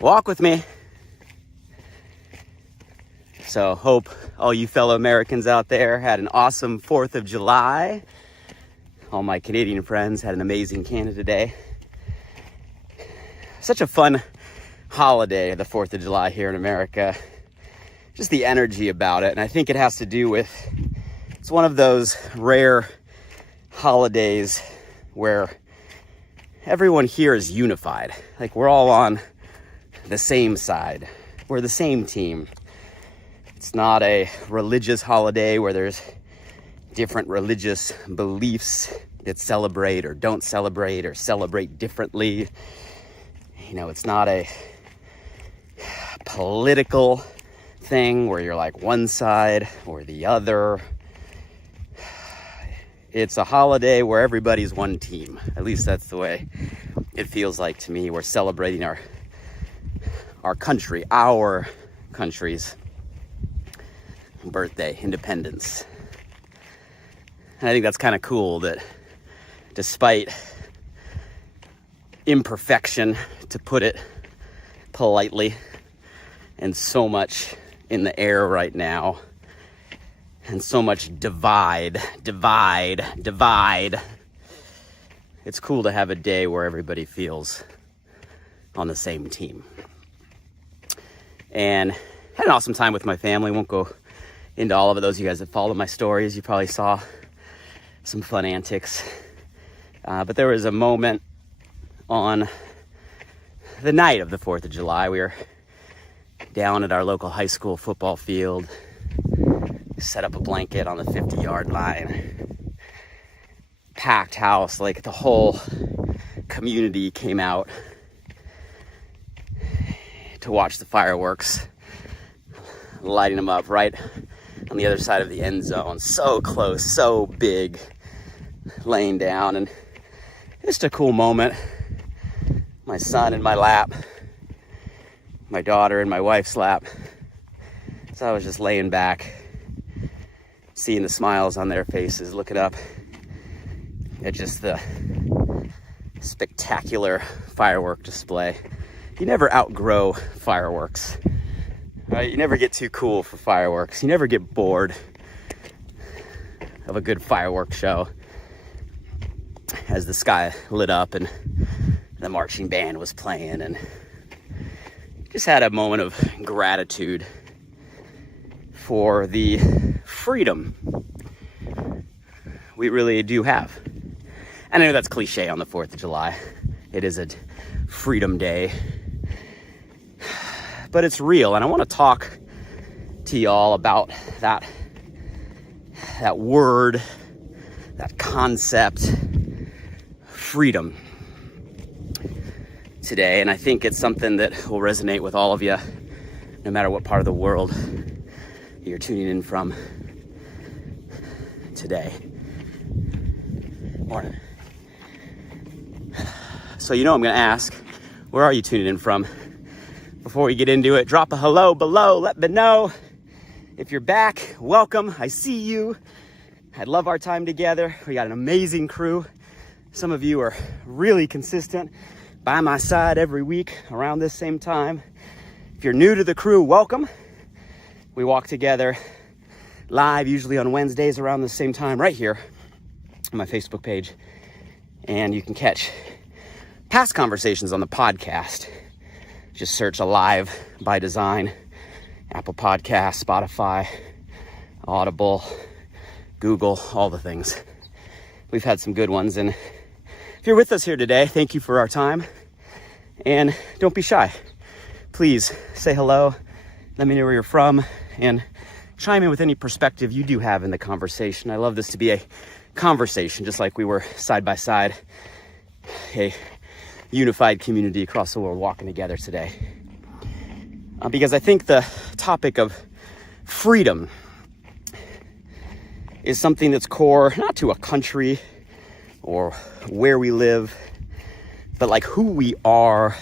Walk with me. So hope all you fellow Americans out there had an awesome 4th of July. All my Canadian friends had an amazing Canada Day. Such a fun holiday, the 4th of July here in America. Just the energy about it. And I think it has to do with, it's one of those rare holidays where everyone here is unified. Like we're all on the same side. We're the same team. It's not a religious holiday where there's different religious beliefs that celebrate or don't celebrate or celebrate differently. You know, it's not a political thing where you're like one side or the other. It's a holiday where everybody's one team. At least that's the way it feels like to me. We're celebrating our country's birthday, independence. And I think that's kind of cool that despite imperfection, to put it politely, and so much in the air right now, and so much divide. It's cool to have a day where everybody feels on the same team. And had an awesome time with my family. Won't go into all of it. Those of you guys that follow my stories, you probably saw some fun antics. But there was a moment on the night of the 4th of July. We were down at our local high school football field, set up a blanket on the 50-yard line. Packed house, like the whole community came out to watch the fireworks, lighting them up right on the other side of the end zone. So close, so big, laying down, and just a cool moment. My son in my lap, my daughter in my wife's lap. So I was just laying back, seeing the smiles on their faces, looking up at just the spectacular firework display. You never outgrow fireworks, right? You never get too cool for fireworks. You never get bored of a good fireworks show. As the sky lit up and the marching band was playing, and just had a moment of gratitude for the freedom we really do have. And I know that's cliche on the 4th of July. It is a freedom day, but it's real. And I want to talk to y'all about that word, that concept, freedom, today. And I think it's something that will resonate with all of you, no matter what part of the world you're tuning in from today. Morning. So I'm going to ask, where are you tuning in from? Before we get into it, drop a hello below. Let me know. If you're back, welcome. I see you. I love our time together. We got an amazing crew. Some of you are really consistent, by my side every week around this same time. If you're new to the crew, welcome. We walk together live, usually on Wednesdays around the same time, right here on my Facebook page. And you can catch past conversations on the podcast. Just search Alive by Design, Apple Podcasts, Spotify, Audible, Google, all the things. We've had some good ones. And if you're with us here today, thank you for our time. And don't be shy. Please say hello. Let me know where you're from. And chime in with any perspective you do have in the conversation. I love this to be a conversation, just like we were side by side, a unified community across the world walking together today. Because I think the topic of freedom is something that's core, not to a country or where we live, but like who we are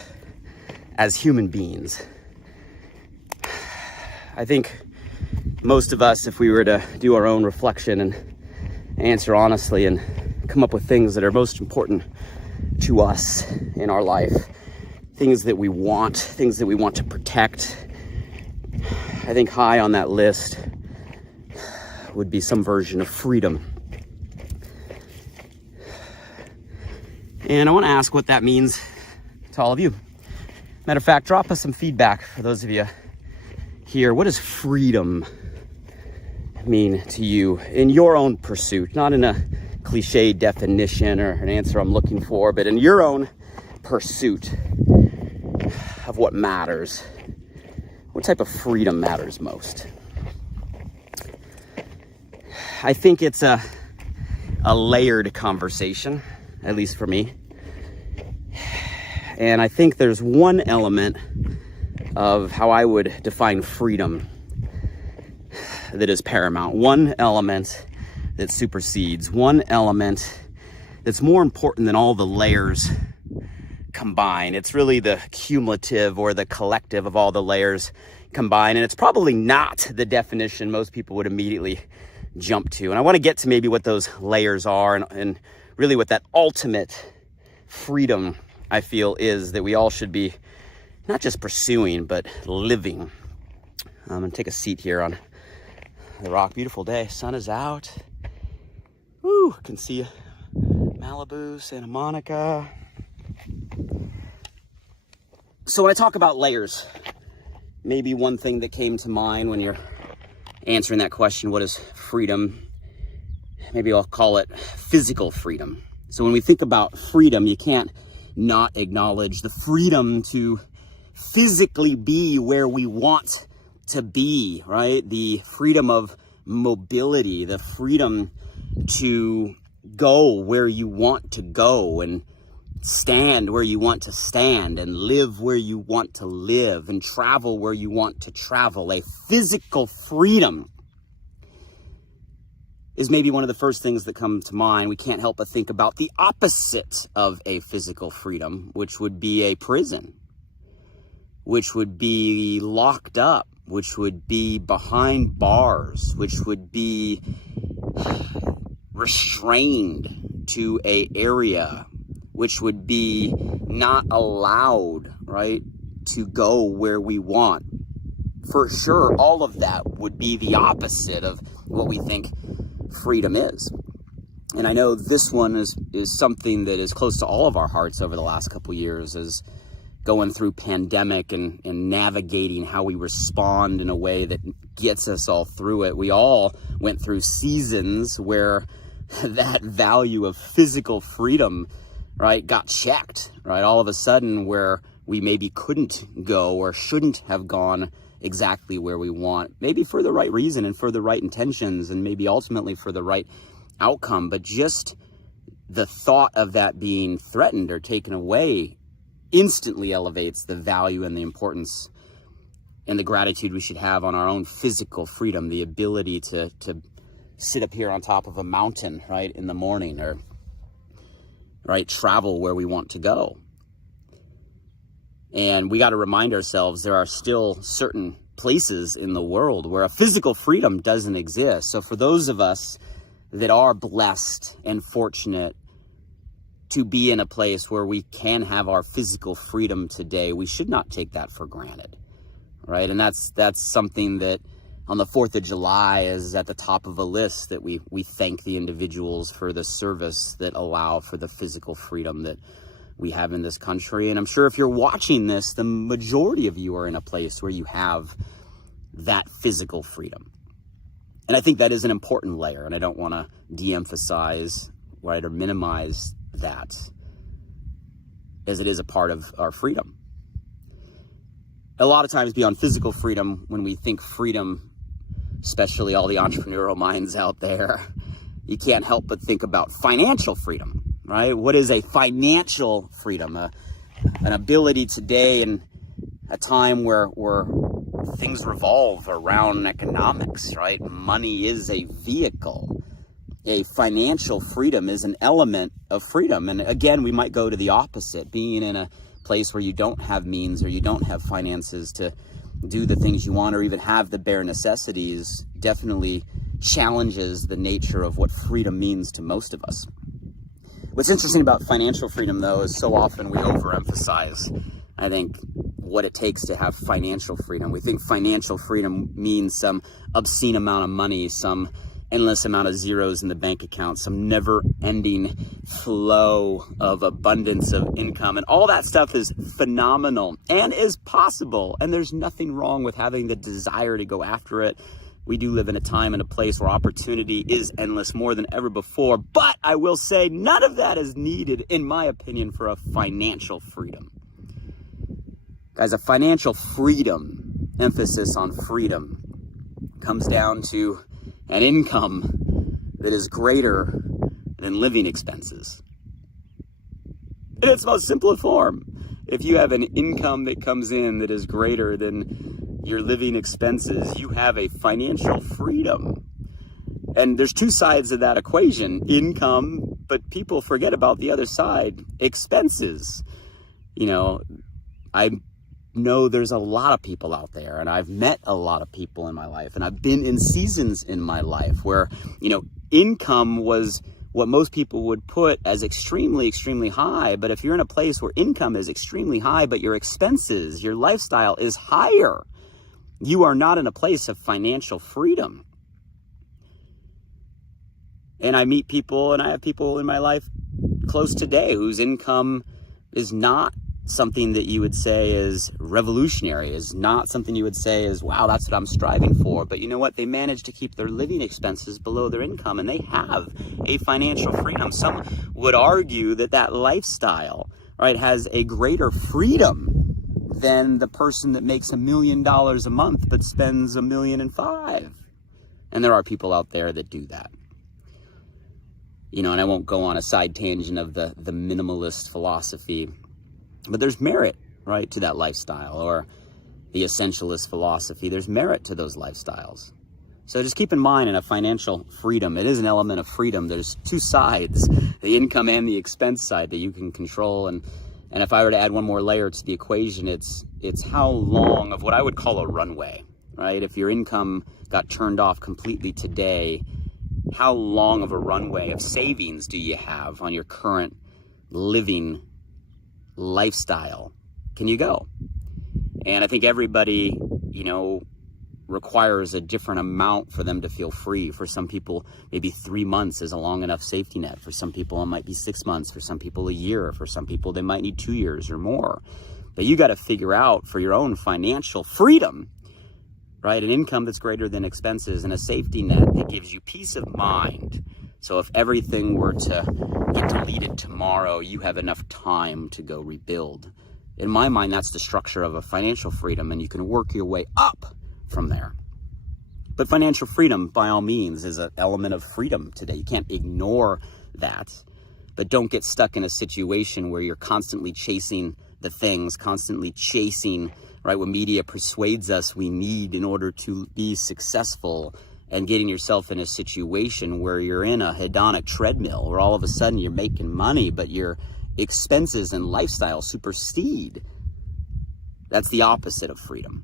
as human beings. I think most of us, if we were to do our own reflection and answer honestly and come up with things that are most important to us in our life, things that we want to protect. I think high on that list would be some version of freedom. And I want to ask what that means to all of you. Matter of fact, drop us some feedback for those of you here. What does freedom mean to you in your own pursuit? Not in a cliche definition or an answer I'm looking for, but in your own pursuit of what matters. What type of freedom matters most? I think it's a layered conversation, at least for me. And I think there's one element of how I would define freedom that is paramount. One element that supersedes. One element that's more important than all the layers combined. It's really the cumulative or the collective of all the layers combined. And it's probably not the definition most people would immediately jump to. And I want to get to maybe what those layers are and really what that ultimate freedom I feel is that we all should be not just pursuing, but living. I'm going to take a seat here on the rock. Beautiful day. Sun is out. Woo! I can see Malibu, Santa Monica. So when I talk about layers, maybe one thing that came to mind when you're answering that question, what is freedom? Maybe I'll call it physical freedom. So when we think about freedom, you can't not acknowledge the freedom to physically be where we want to be, right? The freedom of mobility, the freedom to go where you want to go and stand where you want to stand and live where you want to live and travel where you want to travel. A physical freedom is maybe one of the first things that come to mind. We can't help but think about the opposite of a physical freedom, which would be a prison, which would be locked up, which would be behind bars, which would be restrained to a area, which would be not allowed, right, to go where we want. For sure, all of that would be the opposite of what we think freedom is. And I know this one is something that is close to all of our hearts over the last couple of years, as going through pandemic and navigating how we respond in a way that gets us all through it. We all went through seasons where that value of physical freedom, right, got checked, right? All of a sudden where we maybe couldn't go or shouldn't have gone exactly where we want, maybe for the right reason and for the right intentions and maybe ultimately for the right outcome. But just the thought of that being threatened or taken away instantly elevates the value and the importance and the gratitude we should have on our own physical freedom, the ability to sit up here on top of a mountain, right, in the morning, or right, travel where we want to go. And we got to remind ourselves there are still certain places in the world where a physical freedom doesn't exist. So for those of us that are blessed and fortunate to be in a place where we can have our physical freedom today, we should not take that for granted, right? And that's something that on the 4th of July is at the top of a list, that we thank the individuals for the service that allow for the physical freedom that we have in this country. And I'm sure if you're watching this, the majority of you are in a place where you have that physical freedom. And I think that is an important layer, and I don't want to de-emphasize, right, or minimize that, as it is a part of our freedom. A lot of times beyond physical freedom, when we think freedom, especially all the entrepreneurial minds out there, you can't help but think about financial freedom, right? What is a financial freedom? An ability today in a time where things revolve around economics, right? Money is a vehicle. A financial freedom is an element of freedom. And again, we might go to the opposite, being in a place where you don't have means or you don't have finances to do the things you want or even have the bare necessities, definitely challenges the nature of what freedom means to most of us. What's interesting about financial freedom, though, is so often we overemphasize I think, what it takes to have financial freedom. We think financial freedom means some obscene amount of money, some endless amount of zeros in the bank account, some never-ending flow of abundance of income. And all that stuff is phenomenal and is possible. And there's nothing wrong with having the desire to go after it. We do live in a time and a place where opportunity is endless, more than ever before. But I will say none of that is needed, in my opinion, for a financial freedom. Guys, a financial freedom, emphasis on freedom, comes down to an income that is greater than living expenses. In its most simplest form, if you have an income that comes in that is greater than your living expenses, you have a financial freedom. And there's two sides of that equation: income, but people forget about the other side, expenses. You know, I know there's a lot of people out there, and I've met a lot of people in my life, and I've been in seasons in my life where, you know, income was what most people would put as extremely, extremely high. But if you're in a place where income is extremely high, but your expenses, your lifestyle is higher, you are not in a place of financial freedom. And I meet people, and I have people in my life close today whose income is not something that you would say is revolutionary, is not something you would say is, wow, that's what I'm striving for. But you know what? They manage to keep their living expenses below their income, and they have a financial freedom. Some would argue that that lifestyle, right, has a greater freedom than the person that makes $1 million a month but spends $1.5 million. And there are people out there that do that. You know, and I won't go on a side tangent of the minimalist philosophy, but there's merit, right, to that lifestyle, or the essentialist philosophy. There's merit to those lifestyles. So just keep in mind, in a financial freedom, it is an element of freedom. There's two sides, the income and the expense side, that you can control. And if I were to add one more layer to the equation, it's how long of what I would call a runway, right? If your income got turned off completely today, how long of a runway of savings do you have on your current living lifestyle can you go? And I think everybody, you know, requires a different amount for them to feel free. For some people, maybe 3 months is a long enough safety net. For some people, it might be 6 months. For some people, a year. For some people, they might need 2 years or more. But you got to figure out, for your own financial freedom, right, an income that's greater than expenses and a safety net that gives you peace of mind. So if everything were to get deleted tomorrow, you have enough time to go rebuild. In my mind, that's the structure of a financial freedom, and you can work your way up from there. But financial freedom, by all means, is an element of freedom today. You can't ignore that. But don't get stuck in a situation where you're constantly chasing the things, constantly chasing, right, what media persuades us we need in order to be successful, and getting yourself in a situation where you're in a hedonic treadmill, where all of a sudden you're making money, but your expenses and lifestyle supersede. That's the opposite of freedom.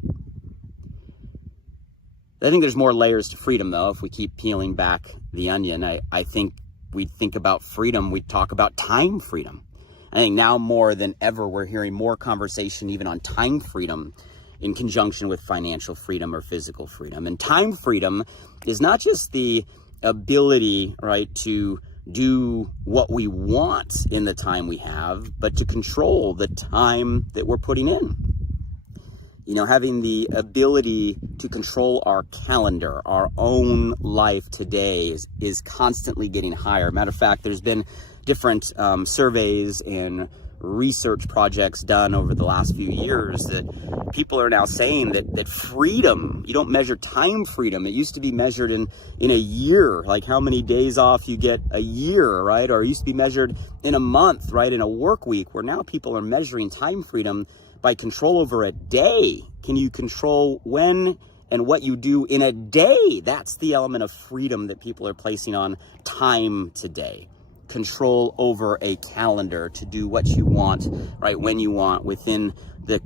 I think there's more layers to freedom, though. If we keep peeling back the onion, I think we think about freedom, we talk about time freedom. I think now more than ever, we're hearing more conversation even on time freedom in conjunction with financial freedom or physical freedom. And time freedom is not just the ability, right, to do what we want in the time we have, but to control the time that we're putting in. You know, having the ability to control our calendar, our own life today is constantly getting higher. Matter of fact, there's been different surveys and research projects done over the last few years that people are now saying that freedom, you don't measure time freedom. It used to be measured in a year, like how many days off you get a year, right? Or it used to be measured in a month, right? In a work week, where now people are measuring time freedom by control over a day. Can you control when and what you do in a day? That's the element of freedom that people are placing on time today. Control over a calendar to do what you want, right, when you want, within the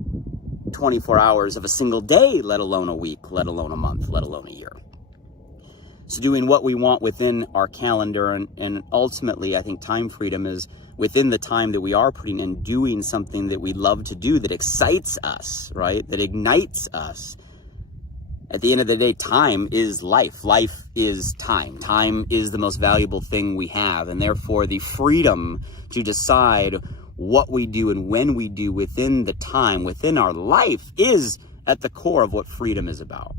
24 hours of a single day, let alone a week, let alone a month, let alone a year. So doing what we want within our calendar, and ultimately, I think time freedom is within the time that we are putting in, doing something that we love to do, that excites us, right? That ignites us. At the end of the day, time is life. Life is time. Time is the most valuable thing we have. And therefore, the freedom to decide what we do and when we do within the time, within our life, is at the core of what freedom is about.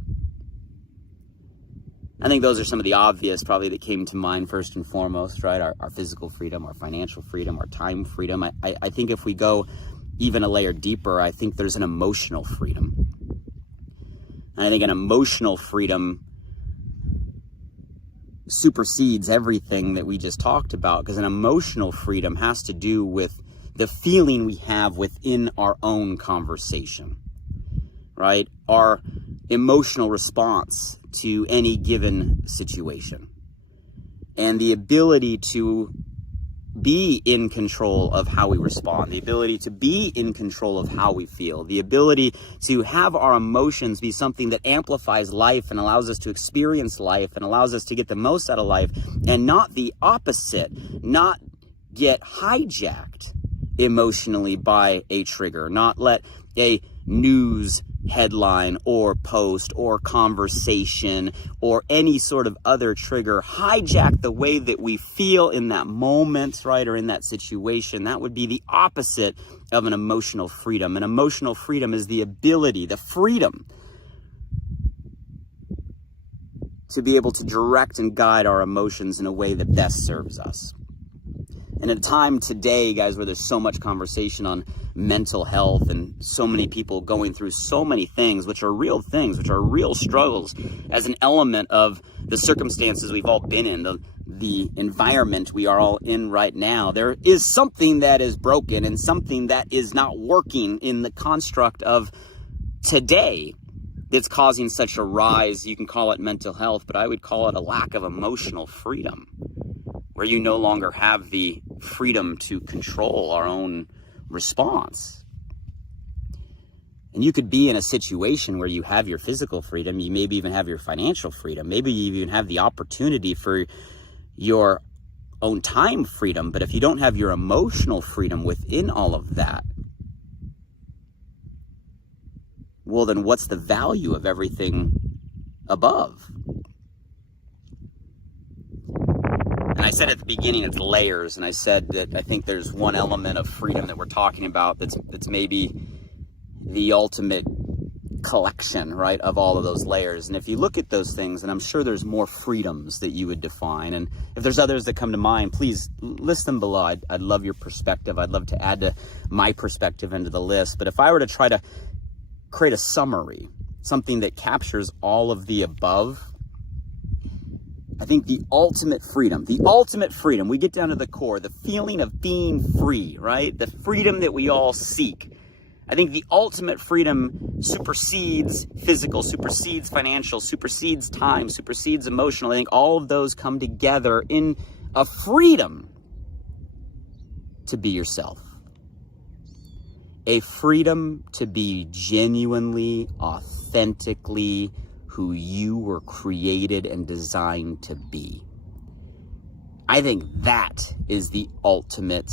I think those are some of the obvious probably that came to mind first and foremost, right? Our physical freedom, our financial freedom, our time freedom. I think if we go even a layer deeper, I think there's an emotional freedom. And I think an emotional freedom supersedes everything that we just talked about, because an emotional freedom has to do with the feeling we have within our own conversation, right? Our emotional response to any given situation, and the ability to be in control of how we respond, the ability to be in control of how we feel, the ability to have our emotions be something that amplifies life and allows us to experience life and allows us to get the most out of life, and not the opposite, not get hijacked emotionally by a trigger, not let a news headline or post or conversation or any sort of other trigger hijack the way that we feel in that moment, right, or in that situation. That would be the opposite of an emotional freedom. An emotional freedom is the ability, the freedom to be able to direct and guide our emotions in a way that best serves us. And at a time today, guys, where there's so much conversation on mental health and so many people going through so many things, which are real things, which are real struggles, as an element of the circumstances we've all been in, the environment we are all in right now, there is something that is broken and something that is not working in the construct of today that's causing such a rise. You can call it mental health, but I would call it a lack of emotional freedom, where you no longer have the freedom to control our own response. And you could be in a situation where you have your physical freedom, you maybe even have your financial freedom, maybe you even have the opportunity for your own time freedom, but if you don't have your emotional freedom within all of that, well, then what's the value of everything above? And I said at the beginning, it's layers, and I said that I think there's one element of freedom that we're talking about that's maybe the ultimate collection, right, of all of those layers. And if you look at those things, and I'm sure there's more freedoms that you would define, and if there's others that come to mind, please list them below. I'd love your perspective. I'd love to add to my perspective into the list. But if I were to try to create a summary, something that captures all of the above, I think the ultimate freedom, we get down to the core, the feeling of being free, right? The freedom that we all seek. I think the ultimate freedom supersedes physical, supersedes financial, supersedes time, supersedes emotional. I think all of those come together in a freedom to be yourself. A freedom to be genuinely, authentically who you were created and designed to be. I think that is the ultimate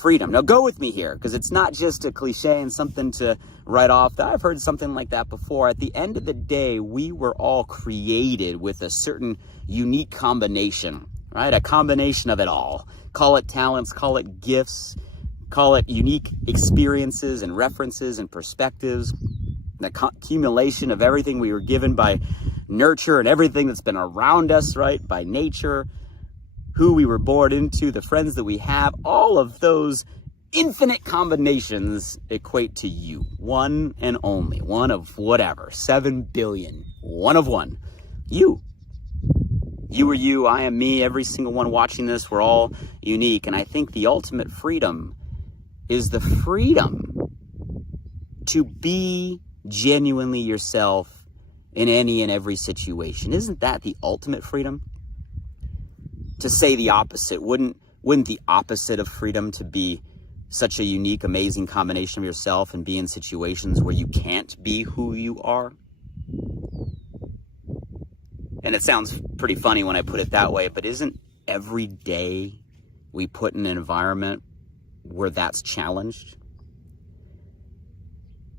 freedom. Now go with me here, because it's not just a cliche and something to write off. I've heard something like that before. At the end of the day, we were all created with a certain unique combination, right? A combination of it all. Call it talents, call it gifts, call it unique experiences and references and perspectives. The accumulation of everything we were given by nurture and everything that's been around us, right, by nature, who we were born into, the friends that we have, all of those infinite combinations equate to you. One and only, one of whatever, 7 billion, one of one. You. You are you, I am me, every single one watching this, we're all unique. And I think the ultimate freedom is the freedom to be genuinely yourself in any and every situation. Isn't that the ultimate freedom? To say the opposite, wouldn't the opposite of freedom to be such a unique, amazing combination of yourself and be in situations where you can't be who you are? And it sounds pretty funny when I put it that way, but isn't every day we put in an environment where that's challenged?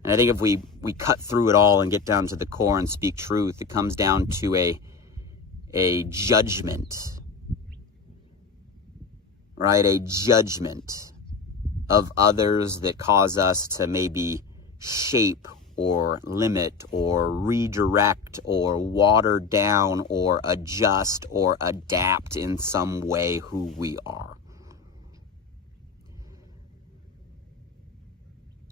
And I think if we cut through it all and get down to the core and speak truth, it comes down to a judgment, right? A judgment of others that cause us to maybe shape or limit or redirect or water down or adjust or adapt in some way who we are.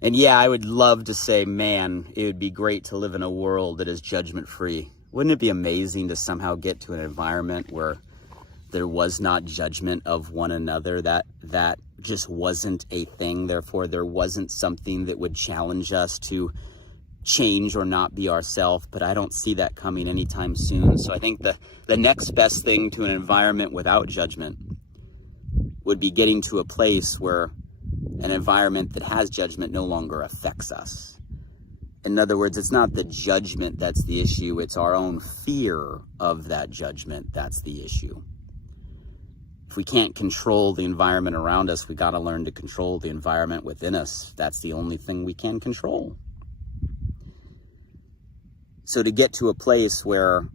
And yeah, I would love to say, man, it would be great to live in a world that is judgment-free. Wouldn't it be amazing to somehow get to an environment where there was not judgment of one another, that just wasn't a thing, therefore there wasn't something that would challenge us to change or not be ourselves, but I don't see that coming anytime soon. So I think the next best thing to an environment without judgment would be getting to a place where an environment that has judgment no longer affects us. In other words, it's not the judgment that's the issue, it's our own fear of that judgment that's the issue. If we can't control the environment around us, we got to learn to control the environment within us. That's the only thing we can control. So to get to a place where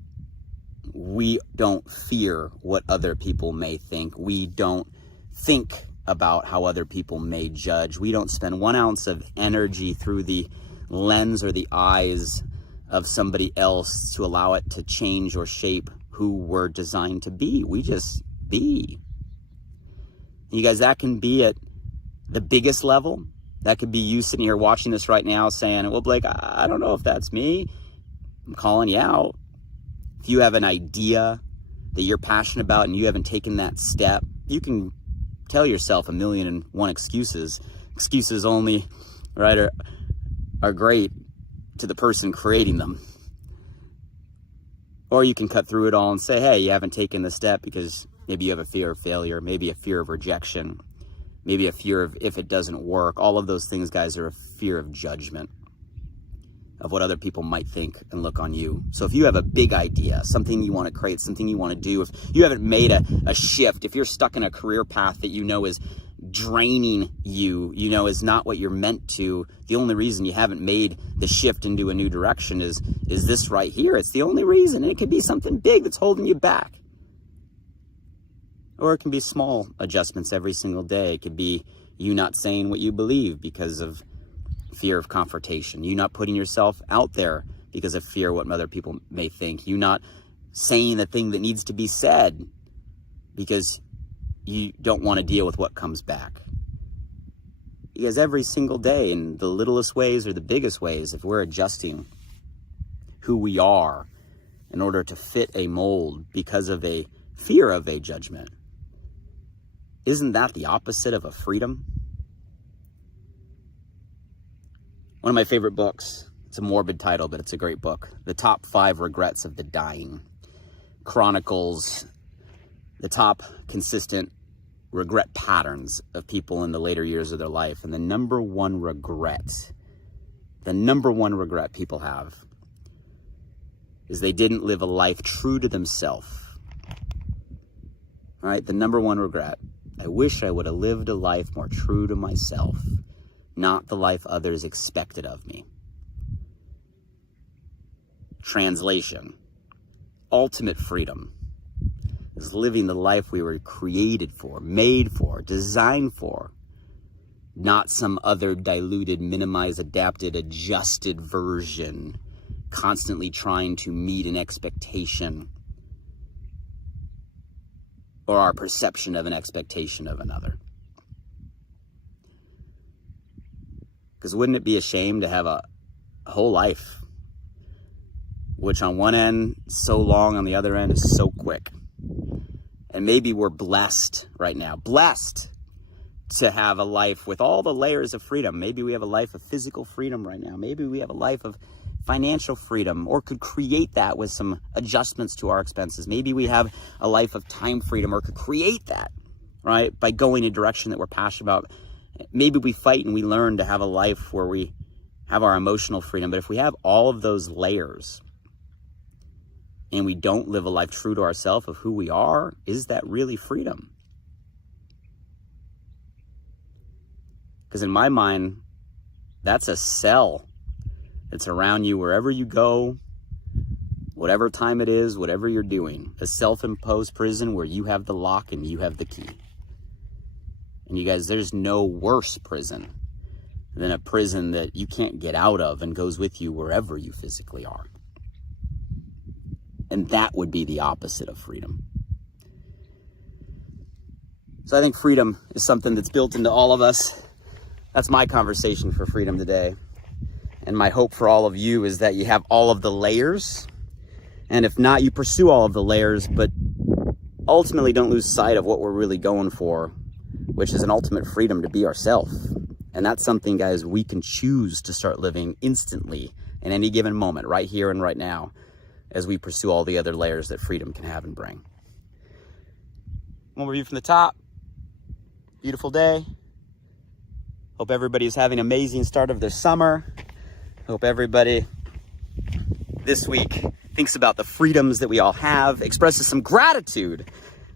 we don't fear what other people may think, we don't think about how other people may judge, we don't spend 1 ounce of energy through the lens or the eyes of somebody else to allow it to change or shape who we're designed to be. We just be. You guys, that can be at the biggest level. That could be you sitting here watching this right now saying, well, Blake, I don't know if that's me. I'm calling you out. If you have an idea that you're passionate about and you haven't taken that step, you can tell yourself 1,000,001 excuses. Excuses only, right, are great to the person creating them. Or you can cut through it all and say, hey, you haven't taken the step because maybe you have a fear of failure, maybe a fear of rejection, maybe a fear of if it doesn't work. All of those things, guys, are a fear of judgment, of what other people might think and look on you. So if you have a big idea, something you want to create, something you want to do, if you haven't made a shift, if you're stuck in a career path that you know is draining you, you know is not what you're meant to, the only reason you haven't made the shift into a new direction is this right here. It's the only reason. And it could be something big that's holding you back. Or it can be small adjustments every single day. It could be you not saying what you believe because of fear of confrontation. You not putting yourself out there because of fear of what other people may think. You not saying the thing that needs to be said because you don't want to deal with what comes back. Because every single day, in the littlest ways or the biggest ways, if we're adjusting who we are in order to fit a mold because of a fear of a judgment, isn't that the opposite of a freedom? One of my favorite books, it's a morbid title, but it's a great book, The Top 5 Regrets of the Dying, chronicles the top consistent regret patterns of people in the later years of their life. And the number one regret people have is they didn't live a life true to themselves. All right, the number one regret. I wish I would have lived a life more true to myself, not the life others expected of me. Translation: ultimate freedom is living the life we were created for, made for, designed for, not some other diluted, minimized, adapted, adjusted version, constantly trying to meet an expectation or our perception of an expectation of another. Because wouldn't it be a shame to have a whole life, which on one end is so long, on the other end is so quick? And maybe we're blessed right now, blessed to have a life with all the layers of freedom. Maybe we have a life of physical freedom right now. Maybe we have a life of financial freedom, or could create that with some adjustments to our expenses. Maybe we have a life of time freedom, or could create that, right, by going a direction that we're passionate about. Maybe we fight and we learn to have a life where we have our emotional freedom. But if we have all of those layers and we don't live a life true to ourselves of who we are, is that really freedom? Because in my mind, that's a cell that's around you wherever you go, whatever time it is, whatever you're doing. A self-imposed prison where you have the lock and you have the key. And you guys, there's no worse prison than a prison that you can't get out of and goes with you wherever you physically are. And that would be the opposite of freedom. So I think freedom is something that's built into all of us. That's my conversation for freedom today. And my hope for all of you is that you have all of the layers. And if not, you pursue all of the layers, but ultimately don't lose sight of what we're really going for, which is an ultimate freedom to be ourselves. And that's something, guys, we can choose to start living instantly in any given moment, right here and right now, as we pursue all the other layers that freedom can have and bring. One review from the top. Beautiful day. Hope everybody is having an amazing start of their summer. Hope everybody this week thinks about the freedoms that we all have, expresses some gratitude,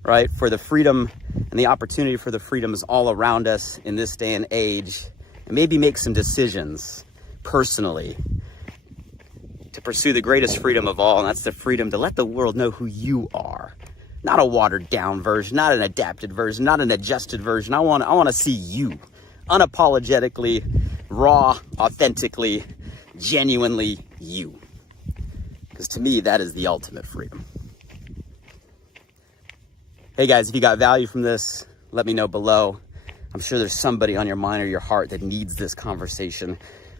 right, for the freedom and the opportunity for the freedoms all around us in this day and age, and maybe make some decisions personally to pursue the greatest freedom of all, and that's the freedom to let the world know who you are. Not a watered down version, not an adapted version, not an adjusted version. I want to see you, unapologetically, raw, authentically, genuinely you. Because to me, that is the ultimate freedom. Hey guys, if you got value from this, let me know below. I'm sure there's somebody on your mind or your heart that needs this conversation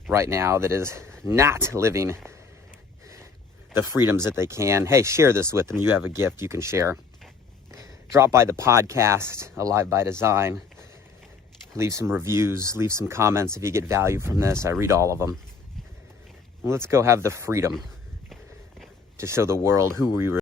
right now that is not living the freedoms that they can. Hey, share this with them. You have a gift you can share. Drop by the podcast, Alive by Design. Leave some reviews, leave some comments if you get value from this. I read all of them. Let's go have the freedom to show the world who we really